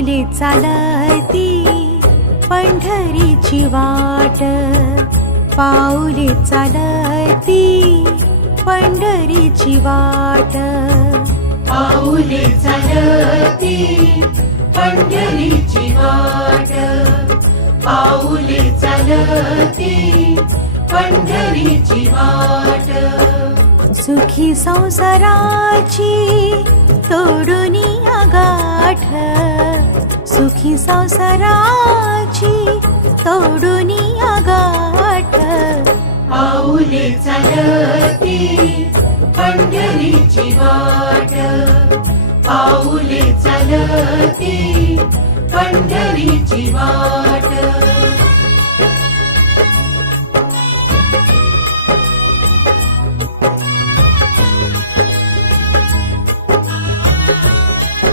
पाऊले चालती पंढरीची वाट, पाऊले चालती पंढरीची वाट, पाऊले चालती पंढरीची वाट, पाऊले चालती पंढरीची वाट. सुखी संसाराची तोडूनी गाठ, सुखी संसाराची तोडूनी गाठ, पाऊले चालती पंढरीची वाट, पाऊले चालती पंढरीची वाट.